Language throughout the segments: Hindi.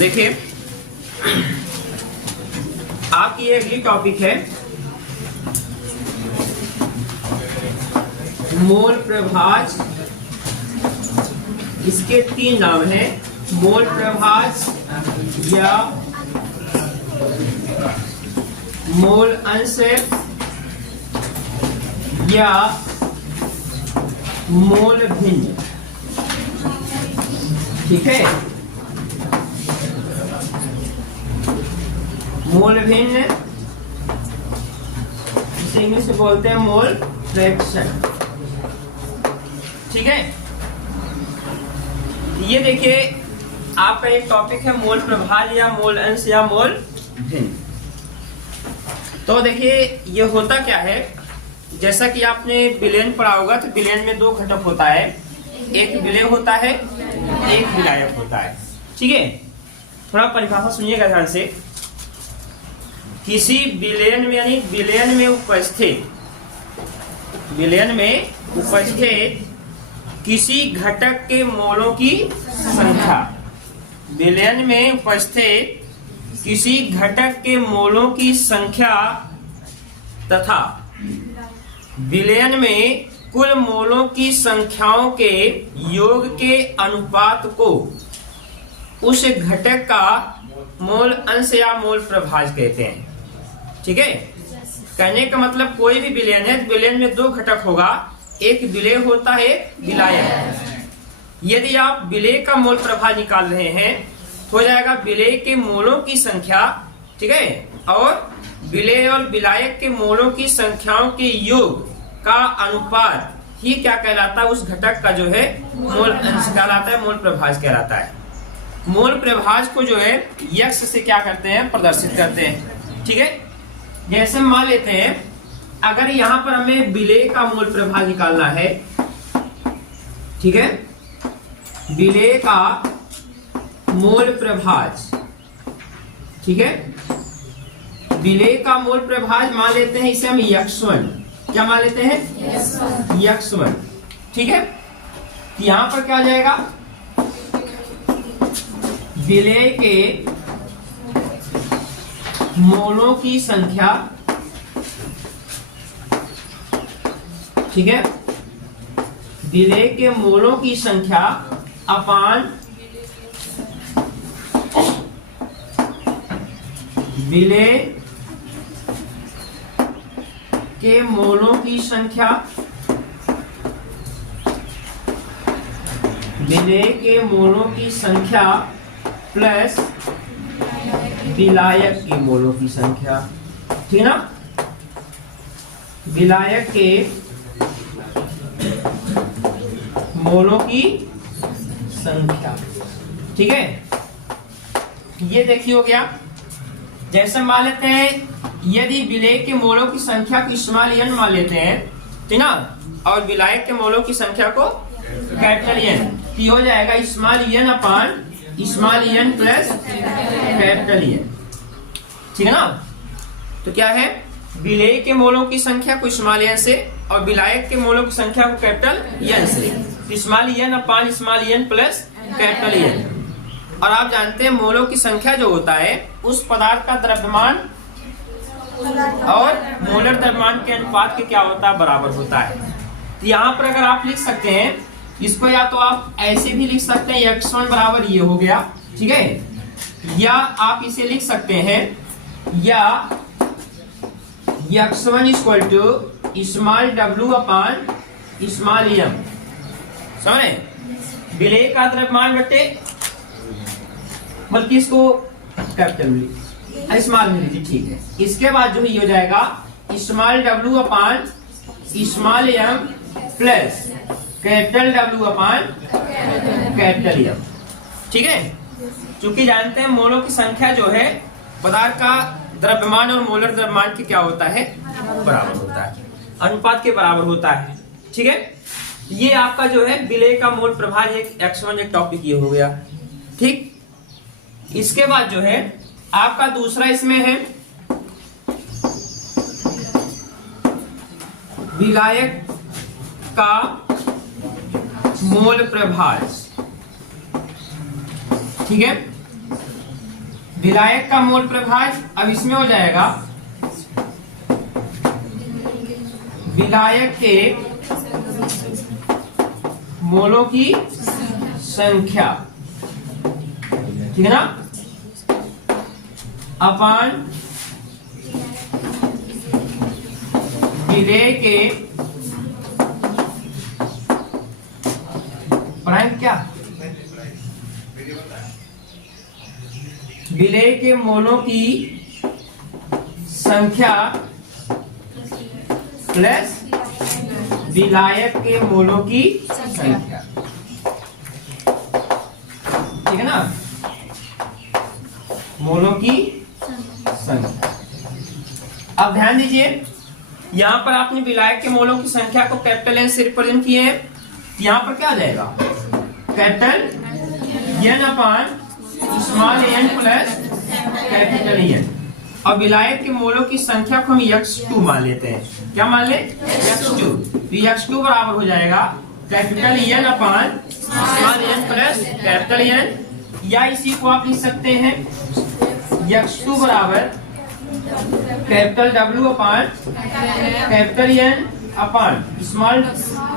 देखिए आपकी ये अगली टॉपिक है मोल प्रभाज। इसके 3 नाम हैं, मोल प्रभाज या मोल अंश या मोल भिन्न। ठीक है, मोल भिन्न इसे इंग्लिश में बोलते हैं मोल फ्रैक्शन। ठीक है, ये देखिए आपका एक टॉपिक है मोल प्रभाज या मोल अंश या मोल भिन्न। तो देखिए ये होता क्या है, जैसा कि आपने विलयन पढ़ा होगा तो विलयन में 2 घटक होता है, एक विलय होता है, एक विलायक होता है। ठीक है, थोड़ा परिभाषा सुनिएगा ध्यान से। किसी विलयन में यानी विलयन में उपस्थित किसी घटक के मोलों की संख्या, विलयन में उपस्थित किसी घटक के मोलों की संख्या तथा विलयन में कुल मोलों की संख्याओं के योग के अनुपात को उस घटक का मोल अंश या मोल प्रभाज कहते हैं। ठीक है, कहने का मतलब कोई भी विलयन है, विलयन में 2 घटक होगा, एक विलय होता है, विलायक। यदि आप विलय का मोल प्रभाज निकाल रहे हैं तो हो जाएगा विलय के मोलों की संख्या, ठीक है, और विलय और विलायक के मोलों की संख्याओं के योग का अनुपात ही क्या कहलाता है, उस घटक का जो है मोल अंश कहलाता है, मोल प्रभाज कहलाता है। मोल प्रभाज को जो है यक्ष से क्या करते हैं, प्रदर्शित करते हैं। ठीक है, जैसे मान लेते हैं अगर यहाँ पर हमें विलय का मोल प्रभाज निकालना है, ठीक है, विलय का मोल प्रभाज, ठीक है, विलय का मोल प्रभाज मान लेते हैं इसे हम x1, क्या मान लेते हैं, x1। ठीक है, यहां पर क्या आ जाएगा, विलय के मोलों की संख्या, ठीक है, विलय के मोलों की संख्या अपान विलय के मोलों की संख्या, विलय के मोलों की संख्या प्लस विलायक के मोलों की संख्या। ठीक ना, विलायक के मोलों की संख्या। ठीक है, ये देखिए हो गया। जैसे मान लेते हैं यदि विलय के मोलों की संख्या को स्मॉल n मान लेते हैं, ठीक ना, और विलायक के मोलों की संख्या को कैपिटल N, तो हो जाएगा स्मॉल n अपान small n plus capital N। ठीक है ना, तो क्या है, विलय के मोलों की संख्या को स्मॉल n से और विलायक के मोलों की संख्या को कैपिटल N से, स्मॉल n अपान small n plus capital N। और आप जानते हैं मोलों की संख्या जो होता है उस पदार्थ का द्रव्यमान और मोलर द्रव्यमान के अनुपात के क्या होता है, बराबर होता है। तो यहाँ पर अगर आप लिख सकते हैं इसको, या तो आप ऐसे भी लिख सकते हैं x1 बराबर ये हो गया, ठीक है, या आप इसे लिख सकते हैं या x1 equal to small w upon small m। समझे, विलय का द्रव्यमान बटे, बल्कि इसको कैपिटल में स्मॉल में लीजिए, ठीक है। इसके बाद जो ये हो जाएगा small w upon small m plus capital W upon capital M। ठीक है, चूंकि जानते हैं मोलों की संख्या जो है पदार्थ का द्रव्यमान और मोलर द्रव्यमान के क्या होता है, बराबर होता है, अनुपात के बराबर होता है। ठीक है, ये आपका जो है विलय का मोल प्रभाज एक x1 एक टॉपिक ये हो गया। ठीक, इसके बाद जो है आपका दूसरा इसमें है विलायक का मोल प्रभाज। ठीक है, विलायक का मोल प्रभाज अब इसमें हो जाएगा विलायक के मोलों की संख्या, ठीक है ना, अपान विलेय के प्राइम क्या विलेय के मोलों की संख्या प्लस विलायक के मोलों की संख्या, ठीक है ना, मोलों की संख्या। अब ध्यान दीजिए, यहां पर आपने विलायक के मोलों की संख्या को कैपिटल एन से रिप्रेजेंट किए हैं, यहां पर क्या आ जाएगा capital N upon small N plus capital N. और विलायक के मोलों की संख्या को हम x2 मान लेते हैं। क्या मान ले? x2। तो x2 बराबर हो जाएगा capital N upon small N plus capital N, या इसी को आप लिख सकते हैं x2 बराबर capital W upon capital N upon small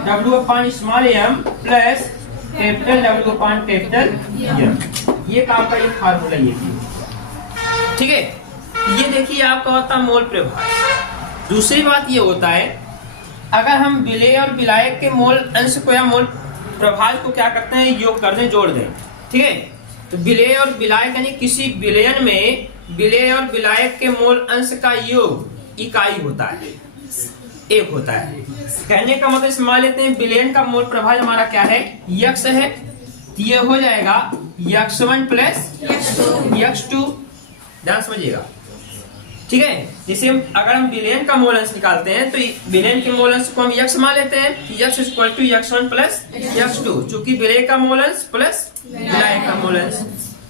W upon small M plus capital W upon capital M. ये काम का एक फार्मूला ये थी, ठीक है। ये देखिए आपका होता है मोल प्रभाज। दूसरी बात ये होता है, अगर हम विलेय और विलायक के मोल अंश को या मोल प्रभाज को क्या करते हैं, योग कर दें, जोड़ दें, ठीक है। तो विलेय और विलायक यानी किसी विलयन में विलेय और विलायक के मोल अंश का योग इकाई होता है, एक होता है। कहने का मतलब मान लेते हैं विलयन का मोल प्रभाज हमारा क्या है, यक्स है, तो ये हो जाएगा x1 प्लस x2। ध्यान समझिएगा, ठीक है। जैसे अगर हम विलयन का मोल अंश निकालते हैं तो विलयन के मोल अंश को हम x मान लेते हैं, x equal to x1 plus x2, चूंकि विलेय का मोल अंश प्लस विलायक का मोल अंश,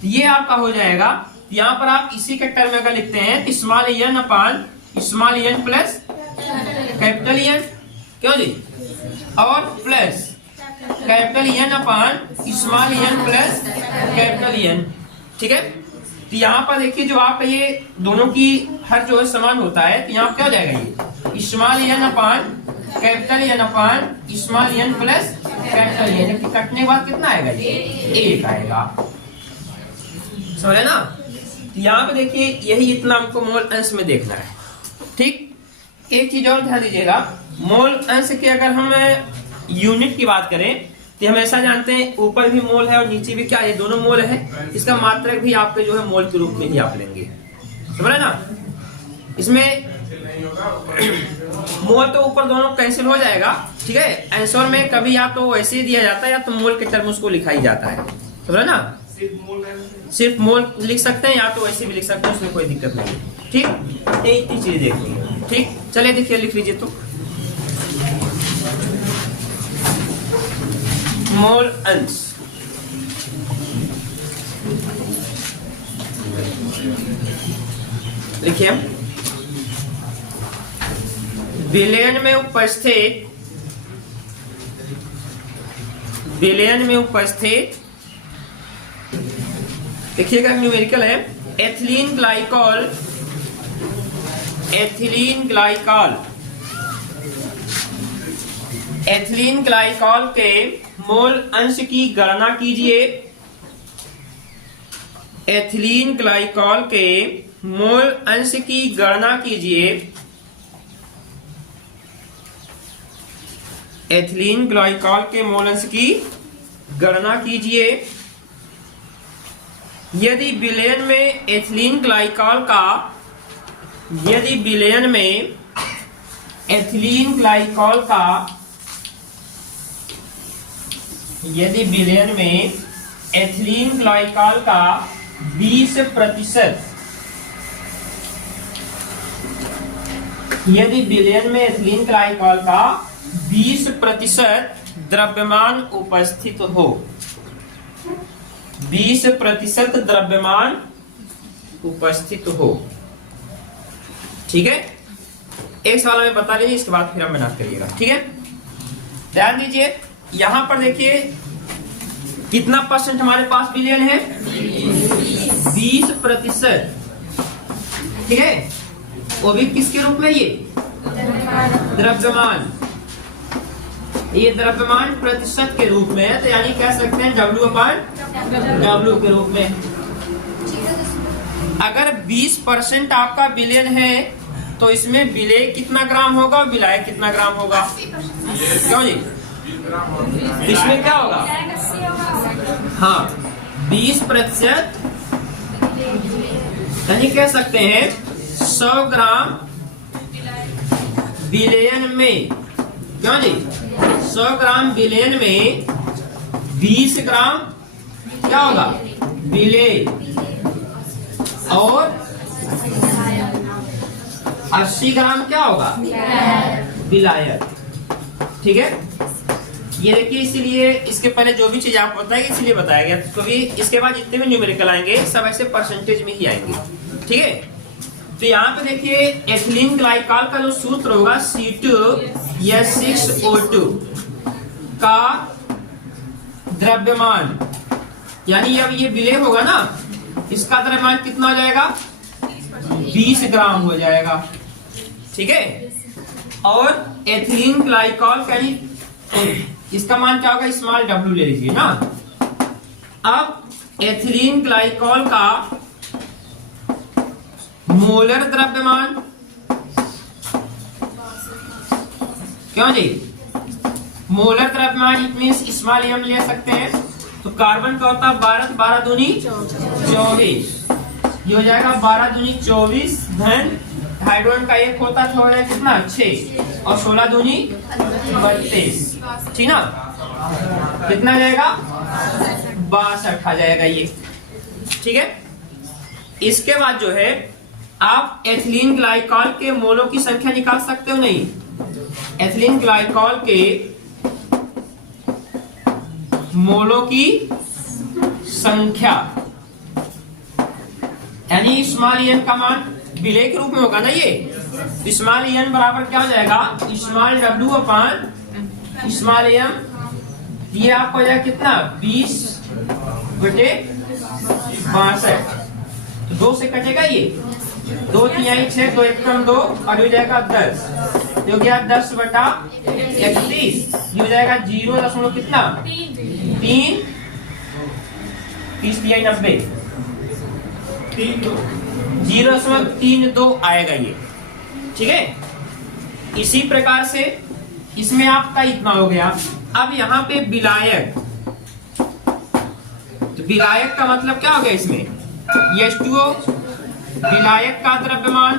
ये आपका हो जाएगा। यहाँ पर आप इसी के टर्म में अगर लिखते हैं small N upon small N plus capital N, क्यों जी, और plus capital N upon small N plus capital N, ठीक है। तो यहाँ पर देखिए जो आपका ये दोनों की हर जो है समान होता है, तो यहाँ क्या हो जाएगा, ये small N upon capital N upon small N plus capital N, जबकि कटने के बाद कितना आएगा, ये एक आएगा, समझे ना। यहाँ पे देखिए यही इतना हमको मोल अंश में देखना है, ठीक। एक चीज और ध्यान दीजिएगा, मोल अंश के अगर हम यूनिट की बात करें तो हम ऐसा जानते हैं ऊपर भी मोल है और नीचे भी क्या है, दोनों मोल है। इसका मात्रक भी आपके जो है मोल के रूप में ही आप लेंगे, समझ ना। इसमें मोल तो ऊपर दोनों कैंसिल हो जाएगा, ठीक है। आंसर में कभी या तो वैसे ही दिया जाता है या तो मोल के टर्म उसको लिखा ही जाता है, समझ ना। सिर्फ मोल लिख सकते हैं या तो वैसे भी लिख सकते हैं, उसमें कोई दिक्कत नहीं, ठीक। ये इतनी चीजें देखनी, ठीक। चलिए देखिए लिख लीजिए तो मोल अंश, लिखिए विलयन में उपस्थित देखिएगा न्यूमेरिकल है, एथिलीन ग्लाइकॉल के मोल अंश की गणना कीजिए। एथिलीन ग्लाइकॉल के मोल अंश की गणना कीजिए। एथिलीन ग्लाइकॉल के मोल अंश की गणना कीजिए। यदि विलयन में एथिलीन ग्लाइकॉल का यदि विलयन में एथिलीन ग्लाइकॉल का 20%, यदि विलयन में एथिलीन ग्लाइकॉल का 20% द्रव्यमान उपस्थित हो, 20% द्रव्यमान उपस्थित हो, ठीक है। एक सवाल में बता लीजिए, इसके बाद फिर हम मेहनत करिएगा, ठीक है। ध्यान दीजिए, यहां पर देखिए कितना परसेंट हमारे पास विलयन है, 20 प्रतिशत, ठीक है, वो भी किसके रूप में, ये द्रव्यमान, ये द्रव्यमान प्रतिशत के रूप में है, तो यानी कह सकते हैं W/W के रूप में। अगर 20% आपका विलयन है तो इसमें विलेय कितना ग्राम होगा और विलायक कितना ग्राम होगा? क्यों जी? इसमें क्या होगा? हाँ, 20%, यानी कह सकते हैं 100 ग्राम विलयन में, क्यों जी, 100 ग्राम विलयन में 20 ग्राम क्या होगा? विलेय, और 80 ग्राम क्या होगा? विलायक, ठीक है। ये देखिए, इसीलिए इसके पहले जो भी चीज आपको बताएगी इसलिए बताया गया, क्योंकि इसके बाद जितने भी न्यूमेरिकल आएंगे सब ऐसे परसेंटेज में ही आएंगे, ठीक है। तो यहाँ पे देखिए एथिलीन ग्लाइकॉल का जो सूत्र होगा C2H6O2 का द्रव्यमान, यानी अब ये विलेय होगा ना, इसका द्रव्यमान कितना हो जाएगा? 20 ग्राम हो जाएगा, ठीक है। और एथिलीन ग्लाइकॉल का इसका मान क्या होगा? स्मॉल w ले लीजिए ना। अब एथिलीन ग्लाइकॉल का मोलर द्रव्यमान, क्यों जी, मोलर द्रव्यमान इट मींस स्मॉल m ले सकते हैं। तो कार्बन का होता है 12 दूनी 24, ये हो जाएगा 12 दूनी 24 धन हाइड्रोजन का एक होता थोड़ा कितना 6 और 16 दूनी 32, ठीक ना, कितना जाएगा? 62 आ जाएगा ये, ठीक है। इसके बाद जो है आप एथिलीन ग्लाइकॉल के मोलों की संख्या निकाल सकते हो, नहीं? एथिलीन ग्लाइकॉल के मोलों की संख्या, यानी स्मॉल n का मान विलेय के रूप में होगा ना, ये स्मॉल n बराबर क्या हो जाएगा? Small w upon small m, ये आपको हो जाएगा कितना? 20/62, तो 2 से कटेगा ये, 2 3 6 2 1 2 और हो जाएगा 10, हो गया 10/31, ये हो जाएगा 0 कितना 3 30 90, 0.32 आएगा ये, ठीक है। इसी प्रकार से इसमें आपका इतना हो गया। अब यहाँ पे विलायक, तो विलायक का मतलब क्या हो गया? इसमें H2O, विलायक का द्रव्यमान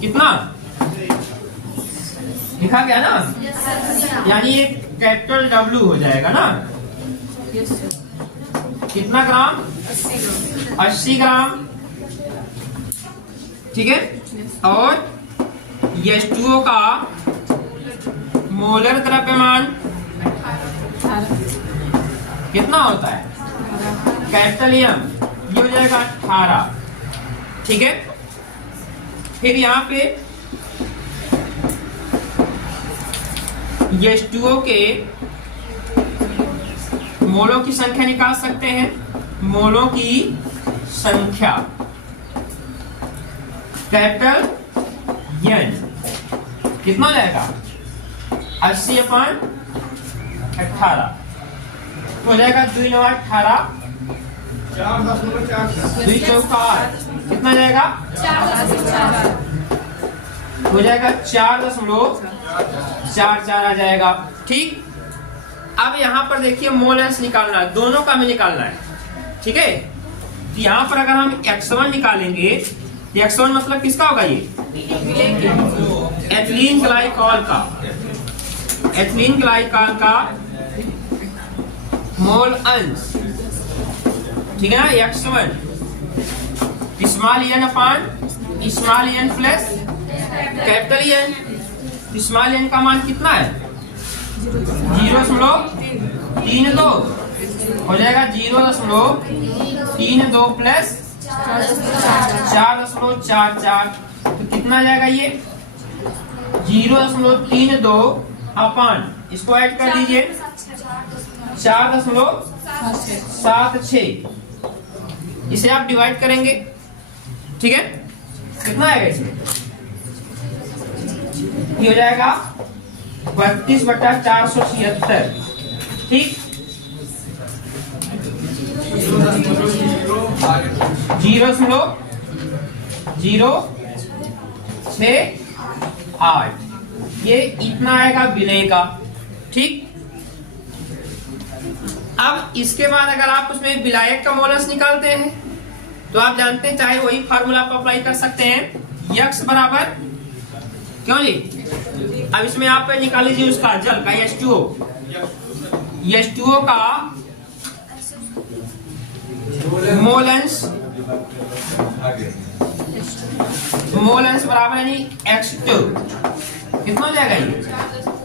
कितना लिखा गया ना, यानी एक कैपिटल W हो जाएगा ना, कितना ग्राम? 80 ग्राम, ठीक है। और H2O का मोलर द्रव्यमान कितना होता है? कैपिटल M, ये हो जाएगा 18, ठीक है। फिर यहाँ पे H2O के मोलों की संख्या निकाल सकते हैं, मोलों की संख्या कैपिटल N कितना जाएगा? 80/18, हो जाएगा 2 9 18, 2 चौका 8, कितना जाएगा? हो जाएगा 4.44 आ जाएगा, ठीक। अब यहाँ पर देखिए मोल अंश निकालना है, दोनों का भी निकालना है, ठीक है। तो यहाँ पर अगर हम x1 निकालेंगे, x1 मतलब किसका होगा? ये एथिलीन ग्लाइकॉल का, एथिलीन ग्लाइकॉल का मोल अंश, ठीक है ना, x1 स्मॉल n अपान small n plus capital N। Small n का मान कितना है? 0.32 हो जाएगा, 0.32 प्लस 4.44, तो कितना जाएगा ये? 0.32 अपान, इसको ऐड कर दीजिए 4.76, इसे आप डिवाइड करेंगे, ठीक है, कितना आएगा इसमें? ये हो जाएगा 32/476, ठीक। 0.068 ये इतना आएगा विलय का, ठीक। अब इसके बाद अगर आप उसमें विलायक का मोलस निकालते हैं तो आप जानते हैं, चाहे वही फार्मूला आप अप्लाई कर सकते हैं, यक्स बराबर क्यों जी। अब इसमें आप निकाल लीजिए उसका जल का H2O, H2O का मोलेंस बराबर यानी X2 कितना हो जाएगा ये,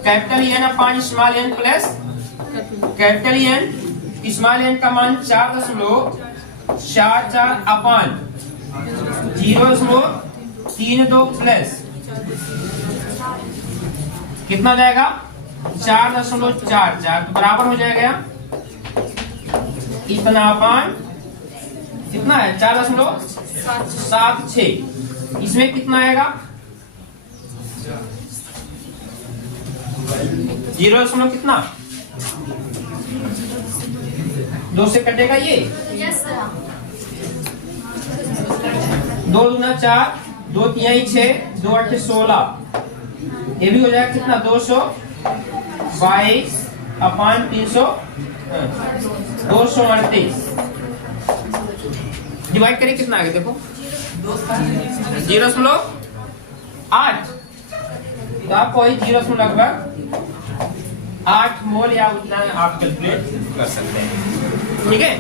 capital N upon small n plus capital N, small n का मान 4.44 अपॉन 0.32 प्लस कितना जाएगा 4.44, तो बराबर हो जाएगा इतना अपॉन कितना है 4.76, इसमें कितना आएगा 0 कितना 2 से कटेगा ये, 2 दूना 4, 2 तिहाई 6, 2 8 16, ये भी हो जाएगा कितना 222 अपॉन 300 238, डिवाइड करें कितना आ गया देखो 0.8, तो आप कोई 0 लगभग 8 मोल या उतना आप कैलकुलेट कर सकते हैं, ठीक है।